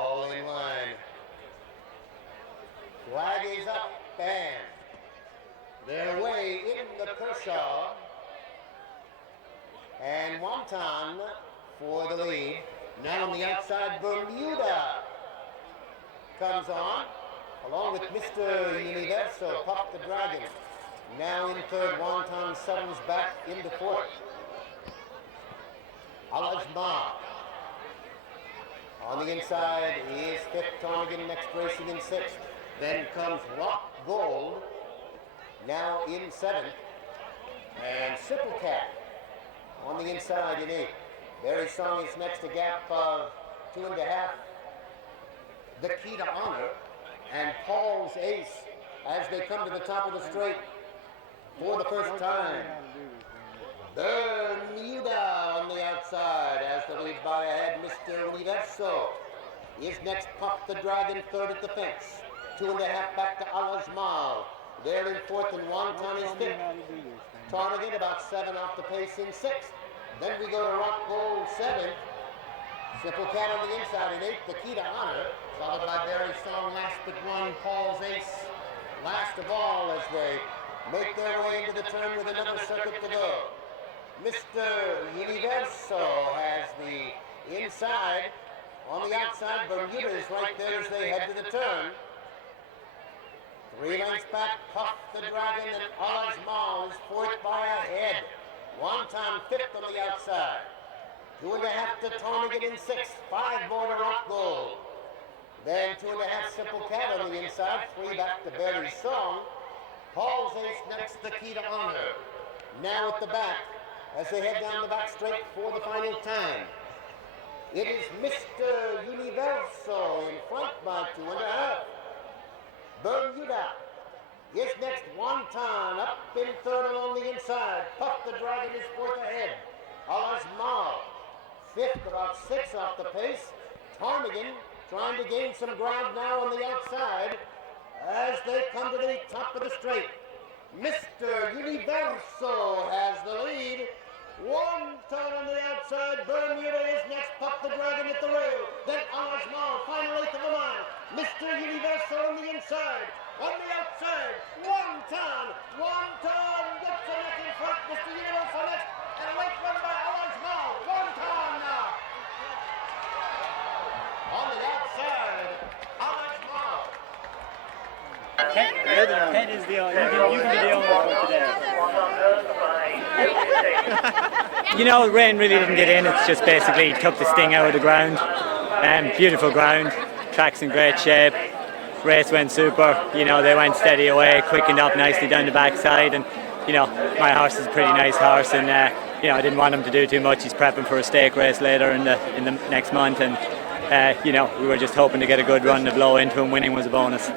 All in line. Flag is up and they're away in the Kershaw. And Wonton for the lead. Now on the outside, Bermuda comes on, along with Mr. Universo, Pop the Dragon. Now in third, Wonton settles back into fourth. Alajma. On the inside is fifth, Ptarmigan, next racing in sixth. Then comes Rock Gold, now in seventh. And Simple Cat on the inside in eighth. Berry Song is next, a gap of 2.5. The Key to Honor and Paul's Ace as they come to the top of the straight for the first time. Bermuda on the outside as the lead by ahead. Mr. Universo is next. Puff the Dragon third at the fence. 2.5 back to Alajmal. There in fourth, and Wonton is fifth. Ptarmigan about 7 off the pace in sixth. Then we go to Rock Gold seventh. Simple Cat on the inside in eighth. The Key to Honor, followed by Berry Song last but one. Paul's Ace last of all as they make their way into the turn with another circuit to go. Mr. Universo has the inside. On the outside, Bermuda is right there as they head to the turn. 3 lengths back, Puff the Dragon, and Alajmal is fourth by a head. Wonton fifth on the outside. 2.5 to Ptarmigan in sixth. 5 more to Rock Gold. Then 2.5 Simple Cat on the inside. 3 back to Berry Song. Paul's Ace next, the Key to Honor. Now at the back as they head down the back straight for the final time. It is Mr. Universo in front by 2.5. Bermuda is next. Wonton up in third along the inside. Puff the Dragon is fourth ahead. Alajmal fifth, about 6 off the pace. Ptarmigan trying to gain some ground now on the outside as they come to the top of the straight. Mr. Universo has the lead. Wonton on the outside. Bermuda is next. Puff the Dragon at the rail. Then Alajmal, final eighth of a mile. Mr. Universo on the inside. On the outside, Wonton gets a neck in front. Mr. Universo next. And a late run by Alajmal. Wonton now. On the outside, Alajmal. Ted is the only, you can be the only one today. You know, rain really didn't get in. It's just basically took the sting out of the ground. Beautiful ground, track's in great shape. Race went super. You know, they went steady away, quickened up nicely down the backside, and you know, my horse is a pretty nice horse, and you know, I didn't want him to do too much. He's prepping for a stake race later in the next month, and you know, we were just hoping to get a good run to blow into him. Winning was a bonus.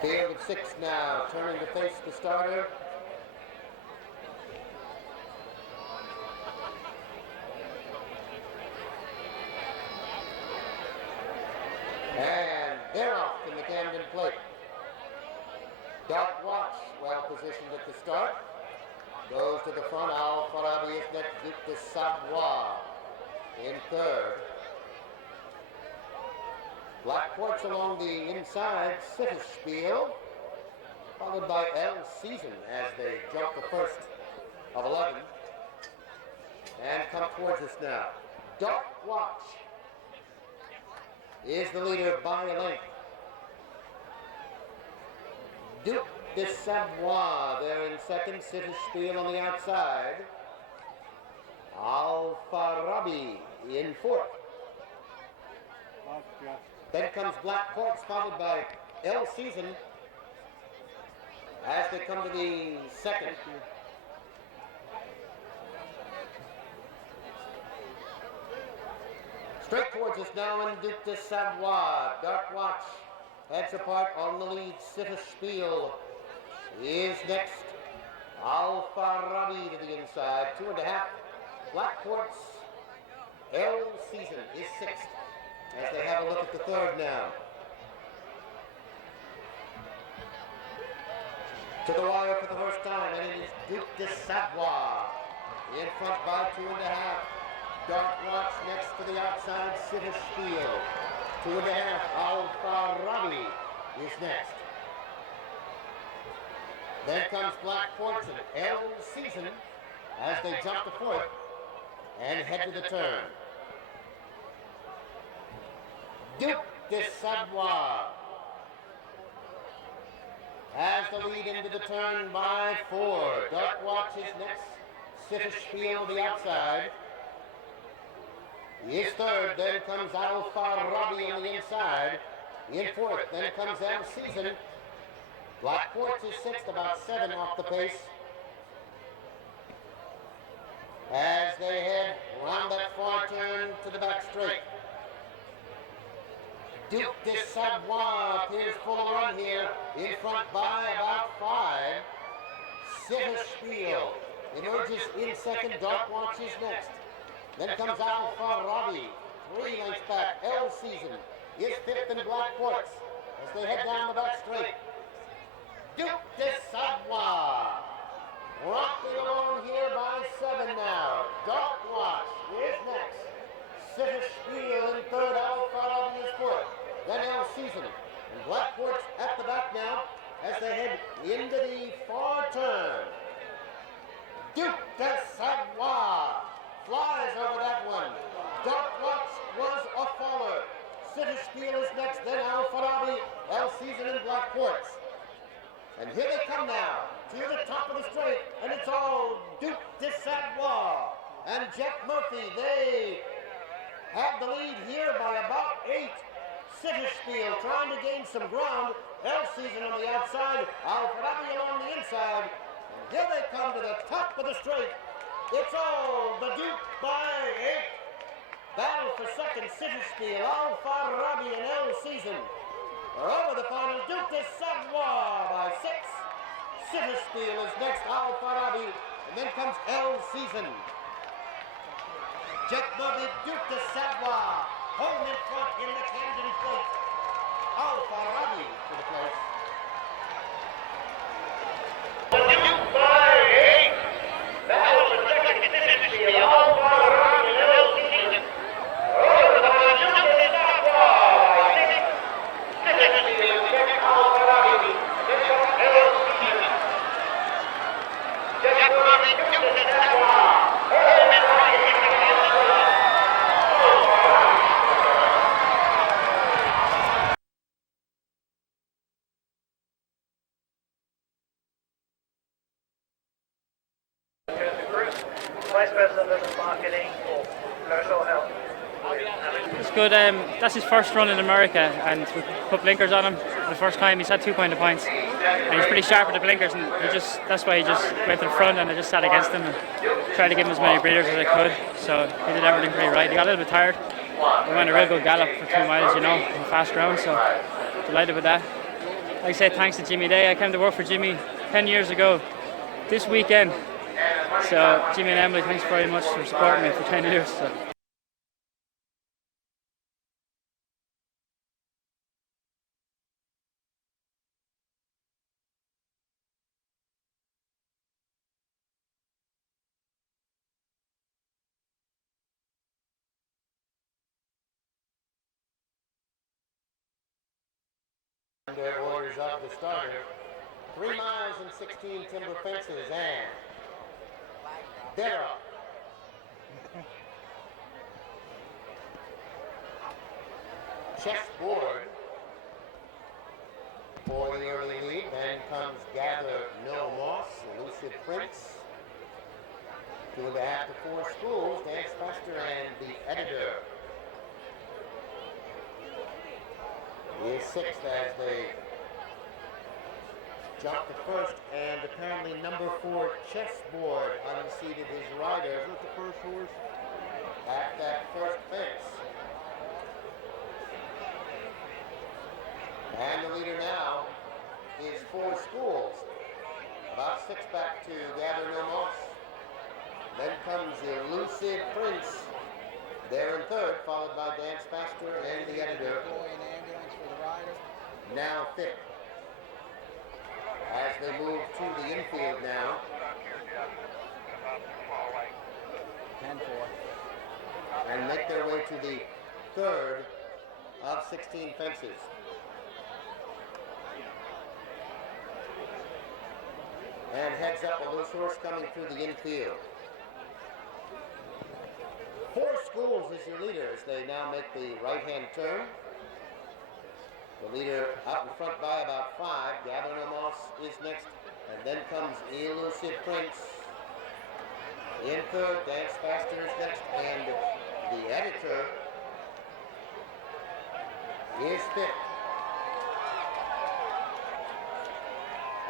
Field of 6 now, turning to face the starter. And they're off in the Camden plate. Dark Watch, well positioned at the start. Goes to the front, Al Farabi is next, Duke de Savoie in third. Black Quartz along the inside, Spiel, followed by El Season as they jump the first of 11 and come towards us now. Dark Watch is the leader by a length. Duke de Savoie there in second, Spiel on the outside. Al Farabi in fourth. Then comes Black Quartz, followed by El Season as they come to the second. Straight towards us now in Duke de Savoie. Dark Watch heads apart on the lead. Sitter Spiel is next. Alpha Rabi to the inside, 2.5. Blackport's L Season is 6th as they have a look at the third now. To the wire for the first time, and it is Duke de Savoie in front by 2.5. Dark Watch next to the outside, Sitter Spiel. 2.5. Alpha Rabi is next. Then comes Blackport's and L Season as they jump the fourth and head to the turn. Duke de Savoie has the lead into the turn by 4. Dark Watch is next. Sitter Spiel to the outside is third. Then comes Alpha Rabi on the inside in fourth. Then comes L Season. Blackport is 6th, about 7 off the pace as they head round that far turn to the back straight. Duke de Savoie appears full of run here, in front by about 5. Sitter Spiel emerges in second. Dark Watch is next. Then comes Alpha Rabi, 3 lengths back. L Season is 5th in Blackport as they head down the back straight. Duke de Savoie rocking along here by 7 now. Dark Watch is next. Sitter Spiel in third. Alpha Rabi is fourth. Then L Season. And Blackport's at the back now as they head into the far turn. Duke de Savoie flies over that one. Dark Watch was a faller. Sitter Spiel is next. Then Alpha Rabi, L Season, and Blackport. And here they come now to the top of the straight, and it's all Duke de Savoie and Jeff Murphy. They have the lead here by about 8. Sitter Spiel trying to gain some ground. L Season on the outside, Alpha Rabi along the inside. And here they come to the top of the straight. It's all the Duke by 8. Battle for second, Sitter Spiel, Alpha Rabi, and L Season are over the final. Duke de Savoie by 6. Sitter Spiel is next. Alpha Rabi, and then comes L Season. Jeff Murphy, Duke de Savoie, home in front in the Camden plate. Alpha Rabi to the place. The Duke by 8. Battle for second, Sitter Spiel, Alpha Rabi, and L Season are over the final. Duke de Savoie by 6. Sitter Spiel, next Alpha Rabi, then comes L Season. Jeff Murphy, Duke de Savoie, home in front in the Camden plate. Vice President of Marketing for Kershaw. It's good. That's his first run in America, and we put blinkers on him for the first time. He's had 2 points, and he's pretty sharp with the blinkers, and that's why he just went to the front, and I just sat against him and tried to give him as many breathers as I could. So he did everything pretty right. He got a little bit tired. We went a real good gallop for 2 miles, in fast ground, so delighted with that. Like I said, thanks to Jimmy Day. I came to work for Jimmy 10 years ago this weekend. So Jimmy and Emily, thanks very much for supporting me for 10 years. So. Under orders of the starter, 3 miles and 16 timber fences, and they're up. Chessboard for the early lead. Then comes Gather No Moss, Elusive Prince. 2.5 to 4 schools, Dance Faster, and the Editor is 6th as they jump the first, and apparently number 4 Chessboard unseated his rider. Is that the first horse? At that first fence. And the leader now is 4 Schools. About 6 back to Gather No Moss. Then comes Elusive Prince. There in third, followed by Dance Faster and the editor. Now 5th. As they move to the infield now. 10-4. And make their way to the third of 16 fences. And heads up a loose horse coming through the infield. 4 Schools is your leader as they now make the right-hand turn. The leader out in front by about 5. Gather No Moss is next. And then comes Elusive Prince. In third, Dance Faster is next. And the editor is 5th.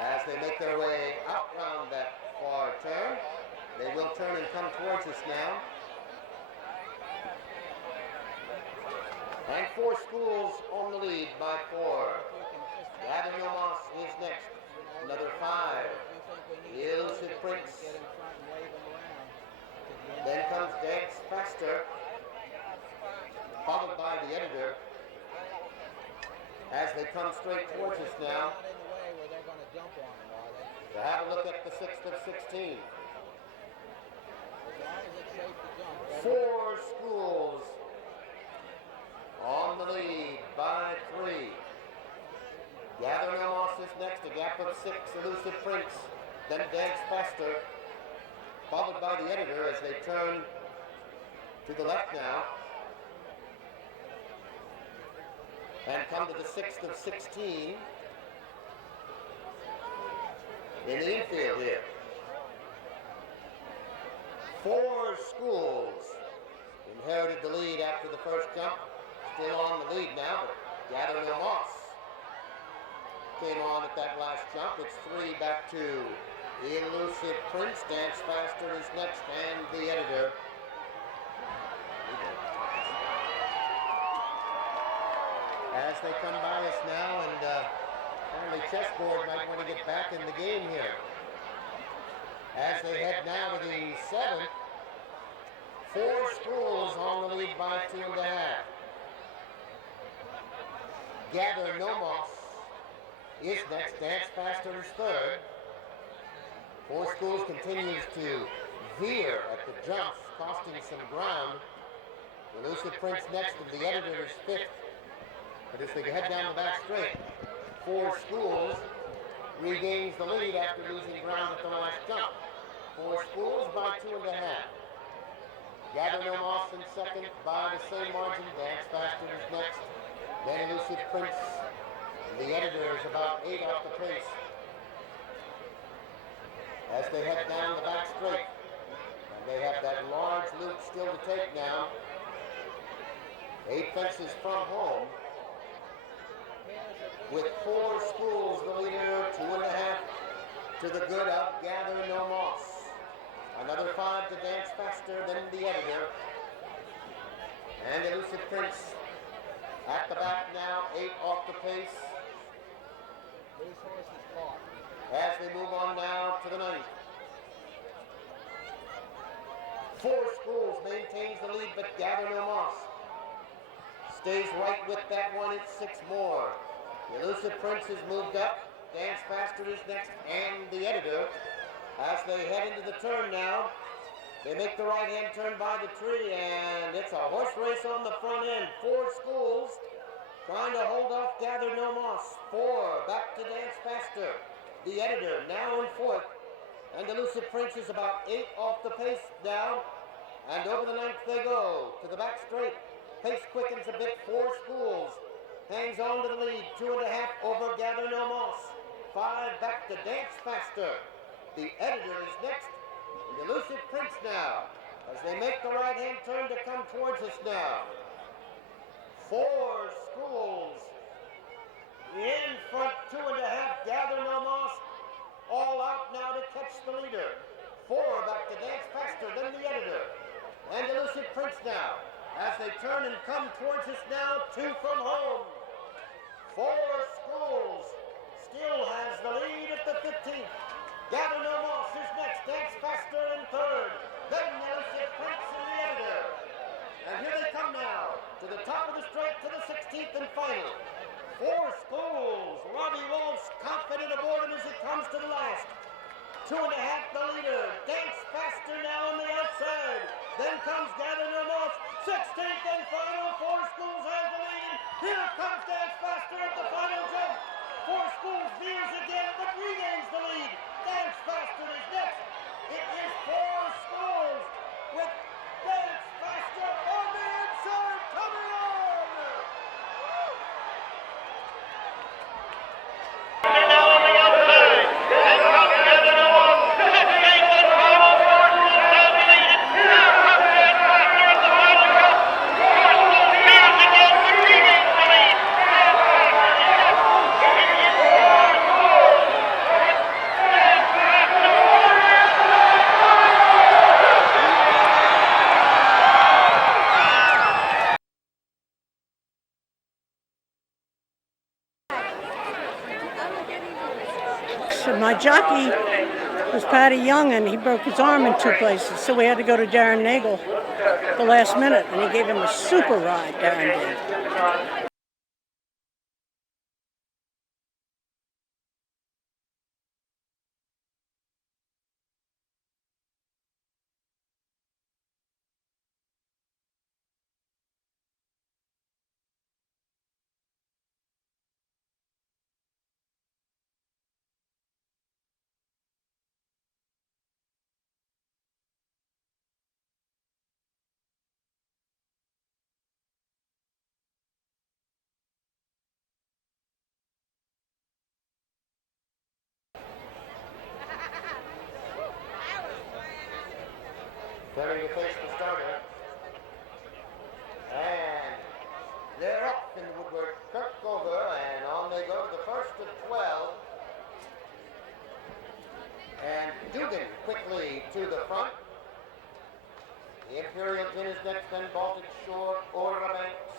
As they make their way out round that far turn, they will turn and come towards us now. And 4 Schools on the lead by 4. Gather No Moss is next. Another 5. Elusive Prince. Then comes Dance Faster, followed by the editor. As they come straight towards us now. To have a look at the 6th of 16. 4 Schools on the lead by 3. Gather No Moss is next, a gap of 6, Elusive Prince, then Dance Faster, followed by the editor as they turn to the left now and come to the 6th of 16 in the infield here. 4 Schools inherited the lead after the first jump. Still on the lead now, but Gather No Moss came on at that last jump. It's 3 back to Elusive Prince. Dance Faster is next, and the editor. As they come by us now, and apparently Chessboard might want to get back in the game here. As they head now to the 7th, 4 Schools on the lead by 2.5. Gather No Moss is next. Dance Faster is third. 4 Schools continues to veer at the jumps, costing some ground. Elusive Prince next, and the editor is 5th. But as they head down the back straight, 4 Schools regains the lead after losing ground at the last jump. 4 Schools by 2.5. Gather No Moss in second by the same margin. Dance Faster is next. Then Elusive Prince. And the editor is about 8 off the pace. As they head down the back straight. And they have that large loop still to take now. 8 fences from home. With 4 Schools, the leader, 2.5 to the good of Gather No Moss. Another 5 to Dance Faster, then the editor. And Elusive Prince at the back now, 8 off the pace. As they move on now to the 9th. 4 Schools maintains the lead, but Gather No Moss stays right with that one. It's 6 more. Elusive Prince has moved up. Dance Faster is next, and the editor. As they head into the turn now, they make the right-hand turn by the tree, and it's a horse race on the front end. 4 Schools trying to hold off Gather No Moss. 4 back to Dance Faster. The editor now in 4th, and Elusive Prince is about 8 off the pace now, and over the 9th they go to the back straight. Pace quickens a bit. 4 Schools hangs on to the lead. 2.5 over Gather No Moss. 5 back to Dance Faster. The editor is next. And Elusive Prince now, as they make the right-hand turn to come towards us now. 4 Schools in front. 2.5 Gather No Moss. All out now to catch the leader. 4 back to Dance Faster, then the editor. And Elusive Prince now, as they turn and come towards us now. 2 from home. Four Schools still has the lead at the 15th. Gather No Moss is next. Dance Faster in third. Then Nelson Prince in the editor. And here they come now to the top of the straight to the 16th and final. Four Schools. Robbie Walsh confident aboard him as he comes to the last. 2.5 the leader. Dance Faster now on the outside. Then comes Gather No Moss. 16th and final. Four Schools has the lead. Here comes Dance Faster at the final jump. Four Schools veers again but regains the lead. Dance Faster is next. It is Four Schools with Dance Faster on the inside coming on. Now on the outside, then comes Gather No Moss. 16th and final, Four Schools has the lead. Here comes Dance Faster at the final jump. Four Schools veers again but regains the lead. So my jockey was Patty Young, and he broke his arm in 2 places, so we had to go to Darren Nagel the last minute, and he gave him a super ride, Darren did. Turning to face the starter. And they're up in Woodward, Kirkove, and on they go to the first of 12. And Dugan quickly to the front. The Imperial Gin is next, then Baltic Shore, Aura Banks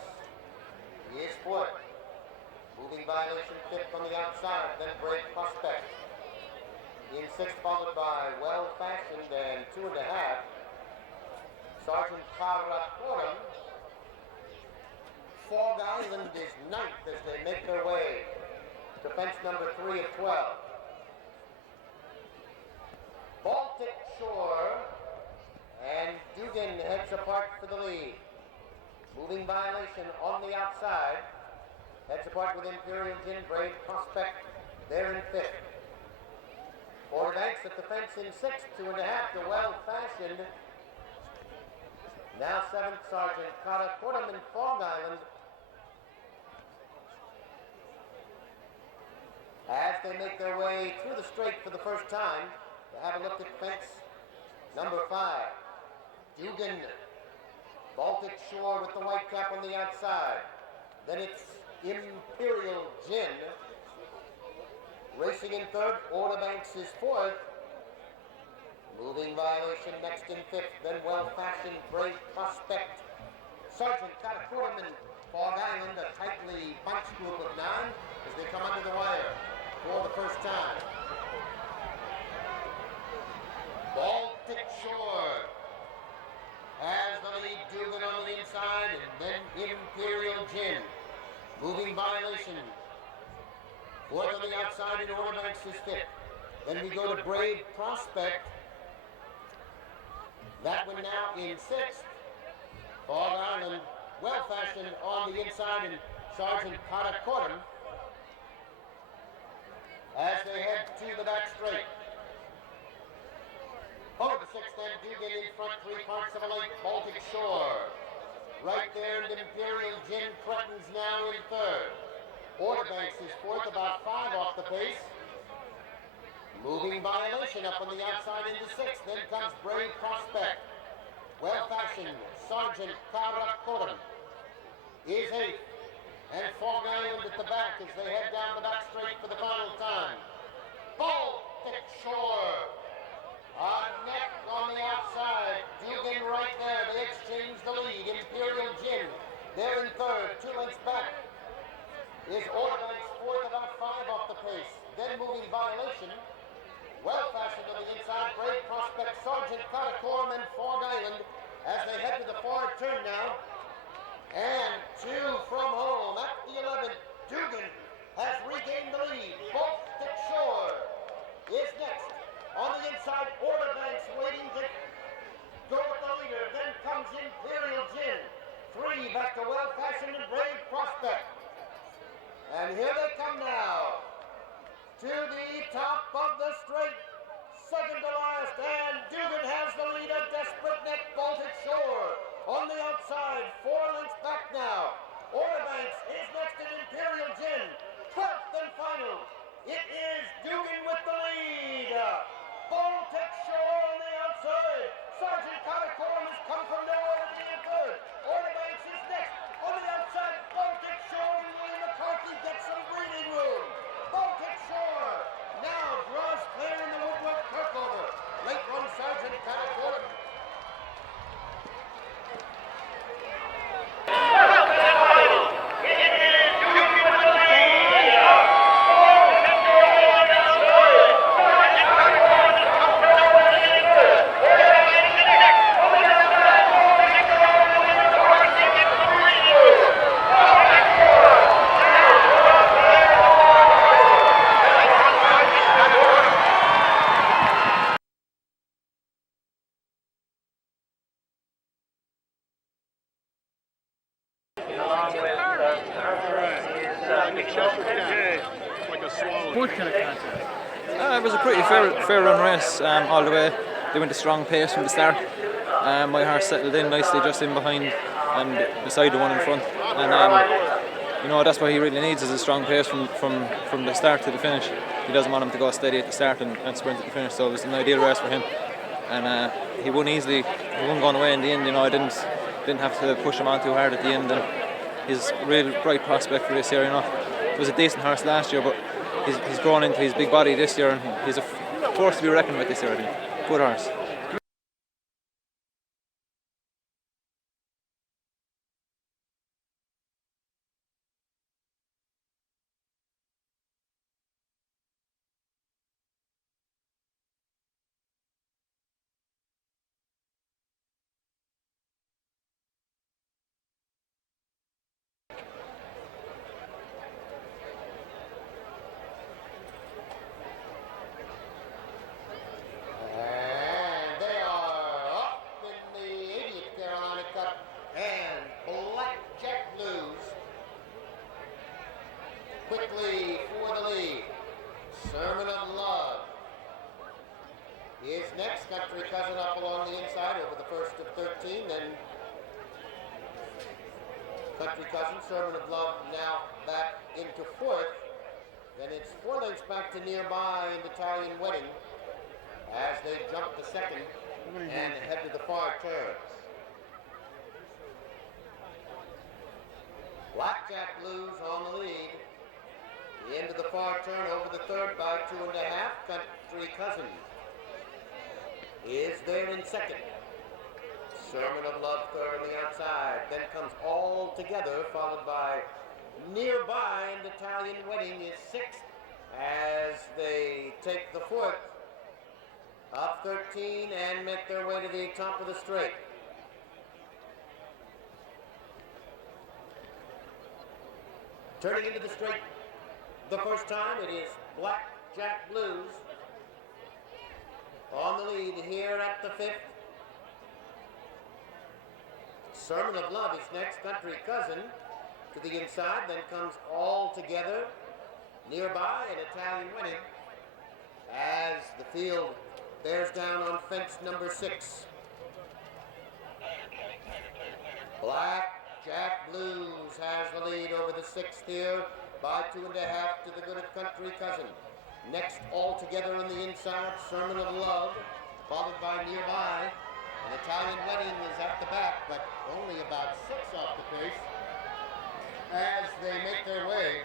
is fourth. Moving Violation fifth on the outside, then Brave Prospect. In sixth, followed by Well Fashioned and 2.5. Sergeant Karakoram. Fog Island is ninth as they make their way to fence number 3 of 12. Baltic Shore and Dugan heads apart for the lead. Moving Violation on the outside. Heads apart with Imperial Gin, Brave Prospect. They're in fifth. Border Banks at the fence in sixth, 2.5 to Well Fashioned. Now seventh, Sergeant Karakoram and Fog Island. As they make their way through the straight for the first time, to have a look at fence number 5. Dugan, Baltic Shore with the white cap on the outside. Then it's Imperial Gin. Racing in third, Order Banks is fourth. Moving Violation next in fifth, then Well Fashioned, Brave Prospect. Sergeant Karakoram and Fog Island, a tightly bunched group of 9 as they come under the wire for the first time. Baltic Shore has the lead, Dugan on the inside, and then Imperial Gin. Moving Violation, fourth on the outside, and Order Banks is fifth. Then we go to Brave Prospect. That one now in sixth. Fog Island, Well Fashioned on the inside, and Sergeant Karakoram as they head to the back straight. Over the sixth, then Dugan in front, 3 parts of a length, Baltic Shore. Right there, and Imperial Gin threatens now in third. Order Banks is fourth, about 5 off the pace. Moving Violation up on the outside into sixth. Then comes Brave Prospect. Well Fashioned, Sergeant Karakoram is eighth. And Fog Island at the back as they head down the back straight for the final time. Baltic Shore. Neck on the outside. Dugan right there. They exchange the lead. Imperial Gin. They're in third. 2 lengths back is Order outside, Brave Prospect, Sergeant Karakoram, and Fog Island as they head to the far turn now. And two from home at the 11th. Dugan has regained the lead. Baltic Shore is next. On the inside, Order Banks waiting to go with the leader. Then comes Imperial Gin. 3 back to Well Fashioned and Brave Prospect. And here they come now to the top of the straight. Second to last, and Dugan has the lead. A desperate neck, Baltic Shore. On the outside, 4 lengths back now. Order Banks is next to Imperial Gin. 12th and final. It is Dugan with the lead. Baltic Shore on the outside. Sergeant Karakoram has come from nowhere to be in third. Order Banks is next. On the outside, Baltic Shore and William McCarthy gets some breathing room. Baltic Shore now draws clear in the Woodward Kirkove. Late run Sergeant Karakoram. It was a pretty fair run race all the way. They went a strong pace from the start. My horse settled in nicely just in behind and beside the one in front. And you know, that's what he really needs, is a strong pace from the start to the finish. He doesn't want him to go steady at the start and sprint at the finish, so it was an ideal race for him. And he won easily. He wasn't going away in the end. You know, I didn't have to push him on too hard at the end. And he's a real bright prospect for this year. You know, he was a decent horse last year, but he's grown into his big body this year, and he's a force to be reckoned with this year, I think. Good horse. Quickly for the lead. Sermon of Love is next. Country Cousin up along the inside over the first of 13. Then Country Cousin, Sermon of Love now back into fourth. Then it's 4 lengths back to Nearby and Italian Wedding as they jump to second and head to the far turns. Blackjack Blues on the lead. Into the far turn over the third by 2.5. Country Cousin is there in second. Sermon of Love third on the outside. Then comes All Together, followed by Nearby, and Italian Wedding is sixth as they take the fourth up 13 and make their way to the top of the straight. Turning into the straight the first time, it is Blackjack Blues on the lead here at the fifth. Sermon of Love is next. Country Cousin to the inside. Then comes All Together, Nearby, and Italian Wedding as the field bears down on fence number 6. Blackjack Blues has the lead over the sixth here by 2.5 to the good of Country Cousin. Next, All Together on the inside, Sermon of Love, followed by Nearby. An Italian Wedding is at the back, but only about 6 off the pace as they make their way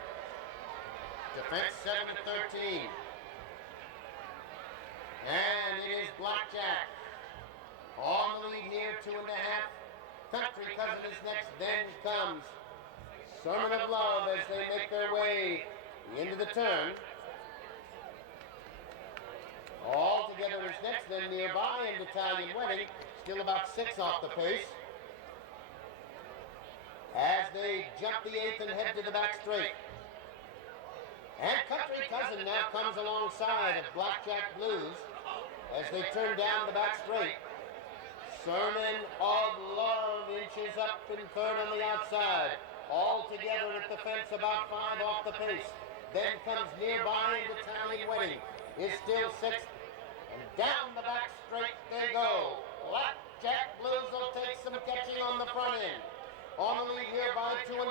to fence 7 to 13. And it is Blackjack on the lead here, 2.5. Country Cousin is next, then comes Sermon of Love as they make their way into the turn. All together is next, then nearby and Italian Wedding, still about 6 off the pace. As they jump the 8th and head to the back straight. And Country Cousin now comes alongside of Blackjack Blues as they turn down the back straight. Sermon of Love inches up in third on the outside. All together at the fence about 5 off the pace. Then comes nearby and Italian Wedding is still 6th. And down the back straight they go. Blackjack Blues will take some catching on the front end. On the lead here by 2.5.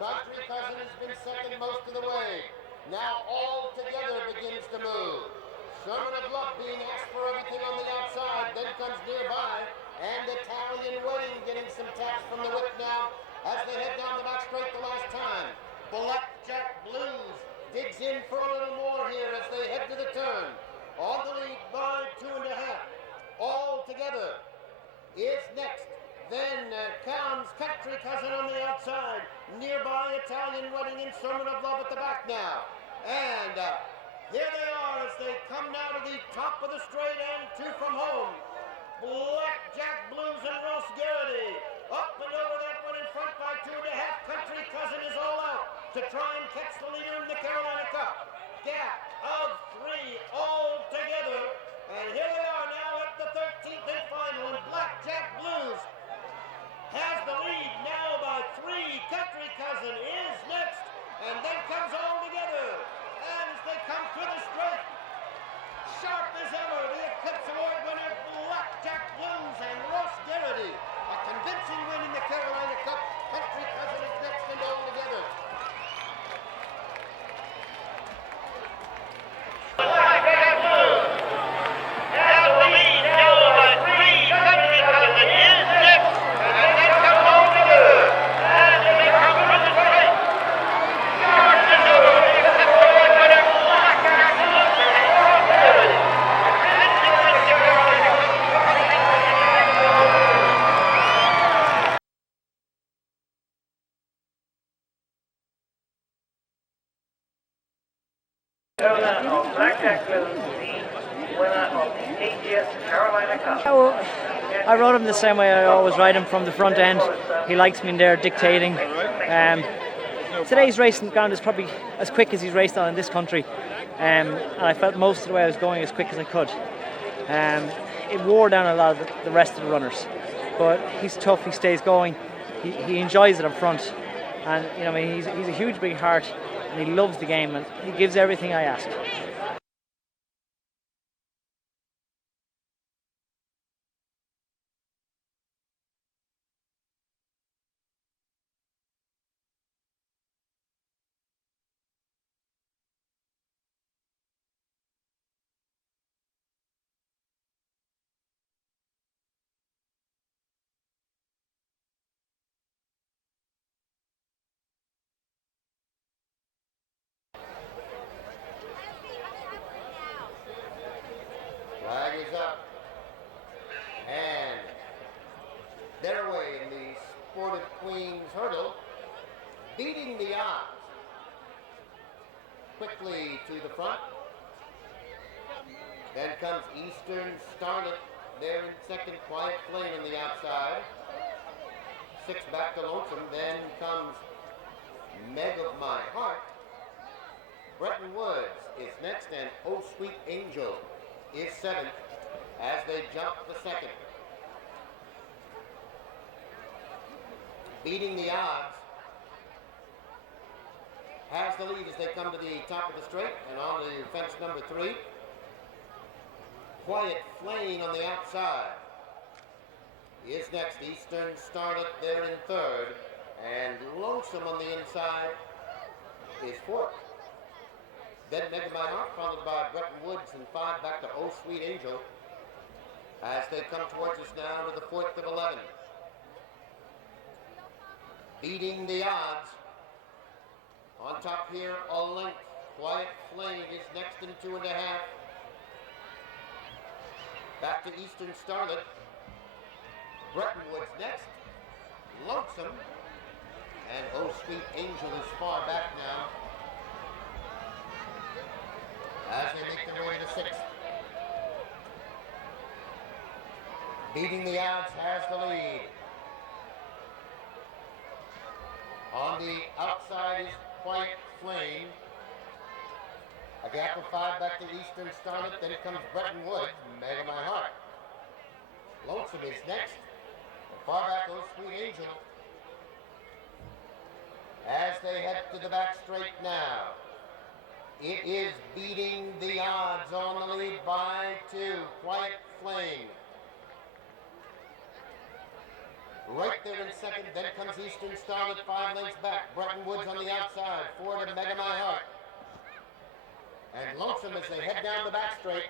Country Cousin has been second most of the way. Now all together begins to move. Sermon of Love being asked for everything on the outside. Then comes nearby and Italian Wedding getting some taps from the whip now as they head down the back straight the last time. Blackjack Blues digs in for a little more here as they head to the turn. On the lead by 2.5. All together is next. Then comes Country Cousin on the outside. Nearby Italian Wedding and Sermon of Love at the back now. And here they are as they come now to the top of the straight and 2 from home. Blackjack Blues and Ross Garrity. Up and over that one in front by 2.5. Country Cousin is all out to try and catch the leader in the Carolina Cup. Gap of 3 all together. And here they are now at the 13th and final. And Blackjack Blues has the lead now by 3. Country Cousin is next. And then comes all together. And as they come through the straight, sharp as ever, the Eclipse Award winner, Blackjack Blues and Ross Garrity. A convincing win in the Carolina Cup. Country Cousin is next and all together. Blackjack Blues has the lead now by 3. Country Cousin is next. And then comes all together. And as they come through the straight, sharp as ever, the Eclipse Award winner, Blackjack Blues and Ross Garrity. Convincing win in the Carolina Cup. Blackjack Blues, the winner of the TGSF Carolina Cup. I rode him the same way I always ride him, from the front end. He likes me in there dictating. Today's racing ground is probably as quick as he's raced on in this country, and I felt most of the way I was going as quick as I could. It wore down a lot of the rest of the runners, but he's tough, he stays going, he enjoys it up front, and you know, I mean, he's a huge big heart, and he loves the game, and he gives everything I ask. Flag is up. And they're away in the Sportive Queens hurdle, beating the odds. Quickly to the front. Then comes Eastern Starlet there in second, Quiet Flame on the outside. 6 back to Lonesome. Then comes Meg of My Heart. Bretton Woods is next, and Oh Sweet Angel is 7th as they jump the second. Beating the odds has the lead as they come to the top of the straight and on to fence number 3. Quiet Flame on the outside is next. Eastern Starlet there in third, and Lonesome on the inside is 4th. Then Meg of My Heart, followed by Bretton Woods, and 5 back to Oh Sweet Angel as they come towards us now to the 4th of 11. Beating the odds. On top here, a length. Quiet Flame is next in 2.5. Back to Eastern Starlet. Bretton Woods next. Lonesome. And Oh Sweet Angel is far back now as they make their way to 6th. Beating the odds has the lead. On the outside is Quiet Flame. A gap of 5 back to Eastern Starlet. Then comes Bretton Woods, Mega My Heart. Lonesome is next. Far back goes Sweet Angel. As they head to the back straight now, it is beating the odds on the lead by 2. Quiet Flame. Right there in second, then comes Eastern Starlet 5 lengths back. Bretton Woods on the outside, 4 to Mega My Heart. And Lonesome as they head down the back straight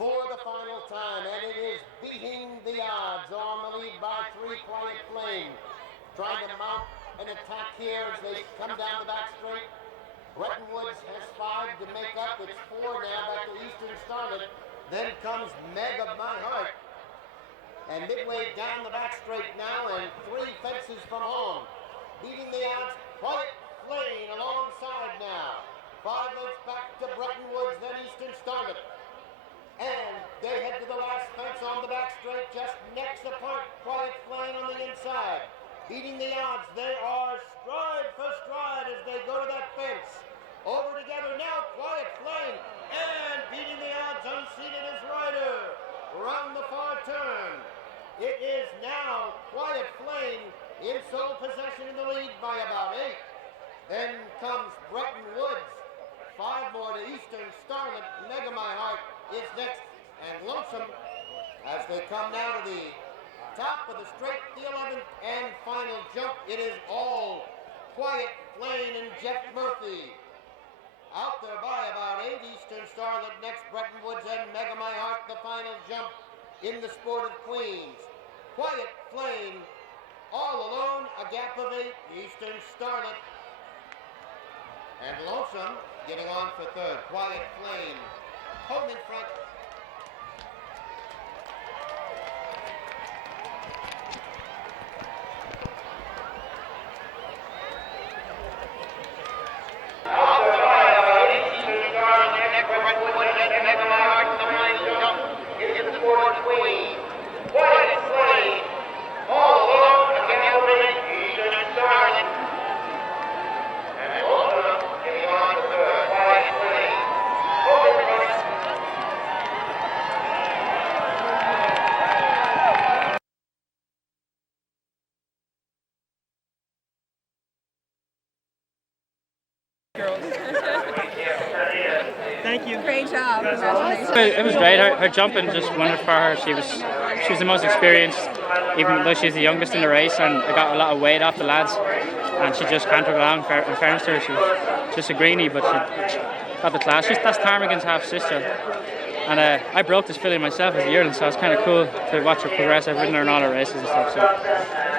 for the final time, and it is beating the odds on the lead by 3. Quiet Flame trying to mount an attack here as they come down the back straight. Bretton Woods has 5 to make up. It's 4 now back to Eastern Starlet. Then comes Mega My Heart. And midway down the back straight now, and 3 fences from home. Beating the odds, Quiet Flame alongside now. 5 lengths back to Bretton Woods, then Eastern Starlet. And they head to the last fence on the back straight, just next apart. Quiet Flame on the inside. Beating the odds, they are stride for stride as they go to that fence. Over together now, Quiet Flame, and beating the odds, unseated as rider. Around the far turn. It is now Quiet Flame in sole possession in the lead by about 8. Then comes Bretton Woods. 5 more to Eastern Starlet. Mega My Heart is next. And Lonesome as they come now to the top of the straight, the 11th and final jump. It is all Quiet Flame and Jeff Murphy. Out there by about 8. Eastern Starlet next. Bretton Woods and Mega My Heart the final jump in the Sport of Queens. Quiet Flame all alone, a gap of 8. Eastern Starlet and Lonesome getting on for 3rd. Quiet Flame home in front. Thank you. Great job. Congratulations. It was great. Her jumping just won it for her. She was the most experienced, even though she's the youngest in the race, and I got a lot of weight off the lads, and she just cantered along. In fairness to her, she was just a greenie, but she got the class. That's Ptarmigan's half sister, and I broke this filly myself as a yearling, so it's kind of cool to watch her progress. I've ridden her in all her races and stuff. So